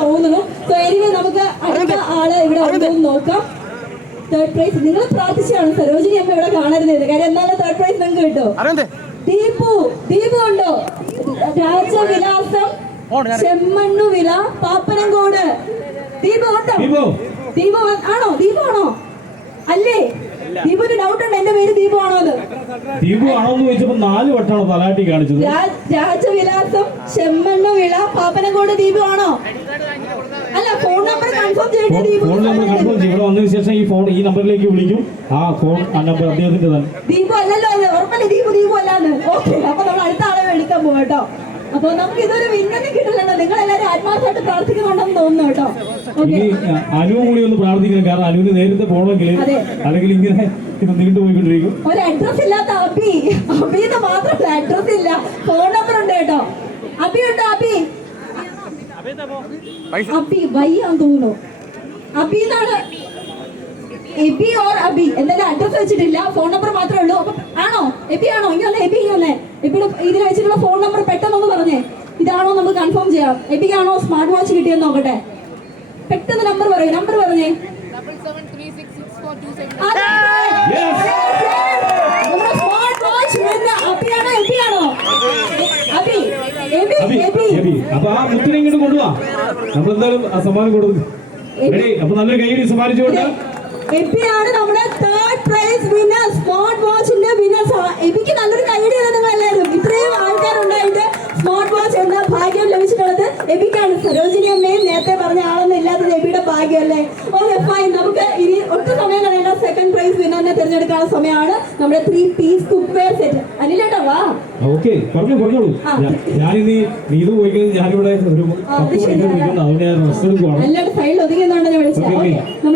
തോന്നുന്നു. So anyway നമുക്ക് അടുത്ത ആൾ ഇവിടെ ഉണ്ടോ. നോക്കാം. തേർഡ് പ്രൈസ് നിങ്ങൾ പ്രാർത്ഥിച്ചാണ് സരോജിനി അമ്മ ഇവിടെ കാണരുത് കാര്യം എന്നാലും തേർഡ് പ്രൈസ് നിങ്ങൾക്ക് കിട്ടും. അറിയണ്ടേ ദീപു ദീപു ഉണ്ടോ? രാജവിലാസം ചെമ്മണ്ണുവില പാപ്പനംകോട്. ദീപു ഉണ്ടോ ദീപു. ദീപു ആണോ? ദീപു ആണോ അല്ലേ ദീപുവിന് ഡൗട്ട് ഉണ്ട് എന്റെ പേര് ദീപു ആണോ അത് ദീപു ആണോന്ന് ചോദിച്ചപ്പോ നാല് വട്ടമാണ് തലാട്ടി കാണിച്ചത്. രാജവിലാസം ചെമ്മണ്ണ വിള പാപ്പനംകോട് ദീപു ആണോ? അല്ല phone number confirm Deepu. Phone number confirm ചെയ്യും. ഇവിടെ വന്നതിന് ശേഷം ഈ ഫോൺ ഈ നമ്പറിലേക്ക് വിളിക്കും. ആ ഫോൺ ആ നമ്പർ അദ്ദേഹത്തിന്റെ തന്നെ. ദീപു അല്ലല്ലോ അത് ഉറപ്പല്ലേ? ദീപു ദീപു അല്ലാന്ന്. ഓക്കെ അപ്പൊ നമ്മൾ അടുത്ത ആളെ എടുക്കാൻ പോകട്ടോ കേട്ടോ. അപ്പൊ നമുക്ക് ഇതൊരു വിന്നതി കിട്ടില്ലല്ലോ നിങ്ങൾ എല്ലാവരും ആത്മാർത്ഥമായിട്ട് പ്രാർത്ഥിക്കുന്നുണ്ടെന്ന് തോന്നുന്നു കേട്ടോ. ഇനി അനു കൂടി ഒന്ന് പ്രാർത്ഥിക്കണം. കാരണം അനുവിന് നേരത്തെ പോകണമെങ്കിൽ അല്ലെങ്കിൽ ഇങ്ങനെ ഇത് നീണ്ടുപോയിക്കൊണ്ടിരിക്കും ഒരു അഡ്രസ് ഇല്ലാത്ത അബി. അബിന്ന് മാത്രമല്ല അഡ്രസ് ഇല്ല. ഫോൺ നമ്പർ ഉണ്ട് കേട്ടോ. അബി ഉണ്ടോ അബി? അബി വയ്യാന്ന് തോന്നുന്നു. അബി എന്നാണ്? എബി ഓർ അബി. എന്തായാലും അഡ്രസ് വെച്ചിട്ടില്ല. ഫോൺ നമ്പർ മാത്രമേ ഉള്ളൂ. അപ്പൊ ആണോ? എബി ആണോ? ഇനി വന്നേ എബി ഇനി വന്നേ. എബിയുടെ ഇതിൽ വെച്ചിട്ടുള്ള ഫോൺ നമ്പർ പെട്ടെന്ന് ഒന്ന് പറഞ്ഞേ. ഇതാണോ നമുക്ക് കൺഫേം ചെയ്യാം. എബിക്കാണോ സ്മാർട്ട് വാച്ച് കിട്ടിയെന്ന് നോക്കട്ടെ. പെട്ടെന്ന് നമ്പർ പറയൂ നമ്പർ പറഞ്ഞേ. അപ്പൊ ആ മുത്തിനെ ഇങ്ങോട്ട് കൊണ്ടുപോവാ നമ്മൾ ആ സമ്മാനം കൊടുക്കും. റെഡി അപ്പൊ നല്ലൊരു കൈയടി സമ്മാനിച്ചുകൊണ്ട്. എബിയാണ് നമ്മുടെ തേർഡ് പ്രൈസ് വിന്നർ സ്മാർട്ട് വാച്ചിന്റെ വിന്നർ എബിക്ക് നല്ലൊരു നിങ്ങൾ എല്ലാവരും ഇത്രയും ആൾക്കാരുണ്ടായിട്ട് സ്മാർട്ട് വാച്ച് എന്ന ഭാഗ്യം ലഭിച്ചിട്ടുള്ളത് എബിക്കാണ്. സരോജിനി അമ്മയും നേരത്തെ പറഞ്ഞ ആളൊന്നും ഇല്ലാത്തത് എബിയുടെ ഭാഗ്യമല്ലേ? ഓക്കെ ഫൈൻ നമുക്ക് ഇനി ഒട്ടും സമയം കളയേണ്ട. സെക്കൻഡ് പ്രൈസ് വിന്നറിനെ തിരഞ്ഞെടുക്കാനുള്ള സമയമാണ് നമ്മുടെ three piece cookware set അനിലേട്ടാ വാ. ഓക്കെ പറഞ്ഞു പറഞ്ഞോളൂ. ഞാനിനി നീതു പോയി ഞാനിവിടെ ഒരു ഞാൻ എല്ലാവരും സൈഡിൽ ഒതുങ്ങുന്നുണ്ടെന്ന് വിളിച്ചത്. Okay, okay okay.